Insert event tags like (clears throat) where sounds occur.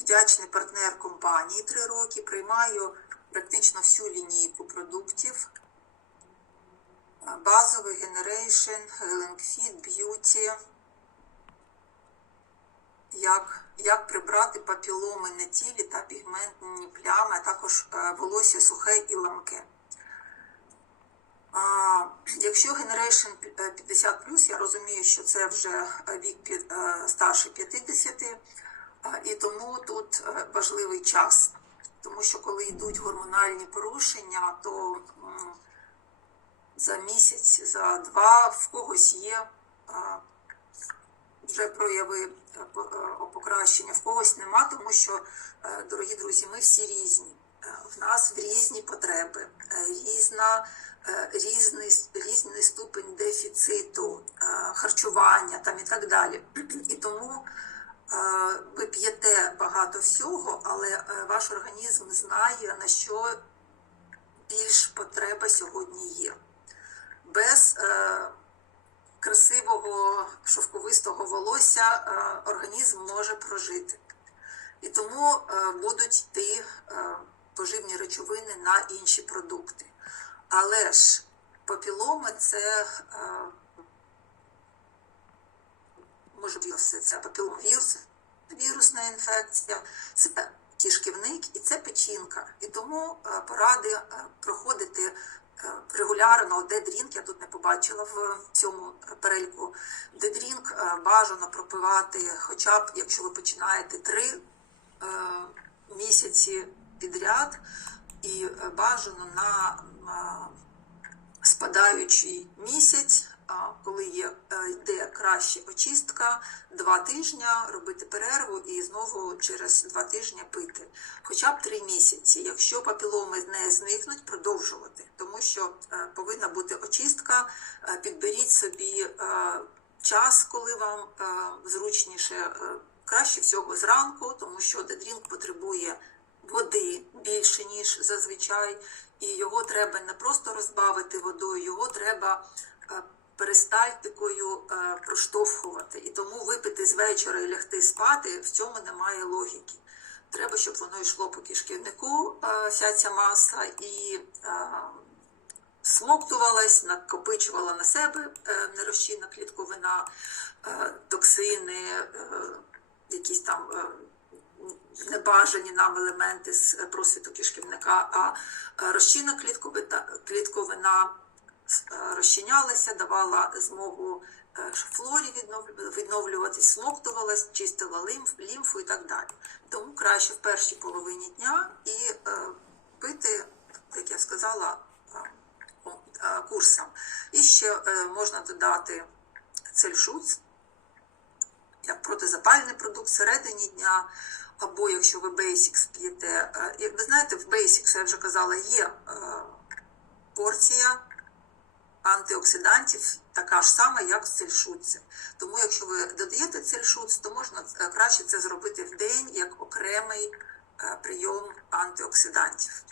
вдячний партнер компанії 3 роки. Приймаю практично всю лінійку продуктів. Е, Базовий Generation, Fit, Beauty. Як, як прибрати папіломи на тілі та пігментні плями, а також е, волосся сухе і ламке. А, якщо Generation 50 я розумію, що це вже вік е, старше 50, а, і тому тут е, важливий час. Тому що коли йдуть гормональні порушення, то за місяць, за два в когось є вже прояви е, е, покращення, в когось нема, тому що, дорогі друзі, ми всі різні. В нас в різні потреби, різна, різний, різний ступень дефіциту, харчування там і так далі. (clears throat) І тому ви п'єте багато всього, але е, ваш організм знає, на що більш потреба сьогодні є. Без е, красивого шовковистого волосся е, організм може прожити. І тому е, будуть йти е, поживні речовини на інші продукти. Але ж папіломи це е, може віруси, це папіломвірус, вірусна інфекція, це кишківник і це печінка. І тому е, поради е, проходити е, регулярно дедрінк, я тут не побачила в цьому переліку. Дедрінк бажано пропивати, хоча б якщо ви починаєте три місяці підряд, і бажано на спадаючий місяць, коли є, е, йде краще очистка, два тижні робити перерву і знову через два тижні пити. Хоча б три місяці. Якщо папіломи не зникнуть, продовжувати, тому що е, повинна бути очистка. Е, Підберіть собі час, коли вам зручніше. Краще всього зранку, тому що дедрінк потребує води більше, ніж зазвичай, і його треба не просто розбавити водою, його треба перистальтикою е, проштовхувати. І тому випити з вечора і лягти спати в цьому немає логіки. Треба, щоб воно йшло по кишківнику, е, вся ця маса, і е, смоктувалась, накопичувала на себе е, нерозчинна клітковина, е, токсини, е, якісь там е, небажані нам елементи з просвіту кишківника, а е, розчинна клітковина, клітковина е, розчинялася, давала змогу е, флорі відновлюватись, смоктувалась, чистила лімф, лімфу і так далі. Тому краще в першій половині дня і е, пити, як я сказала, е, курсом. І ще можна додати цельшуц, як протизапальний продукт всередині дня, або якщо ви Basics п'єте. ви знаєте, в Basics, я вже казала, є порція антиоксидантів така ж сама, як в цельшуці. Тому якщо ви додаєте цельшуц, то можна е, краще це зробити в день як окремий е, прийом антиоксидантів.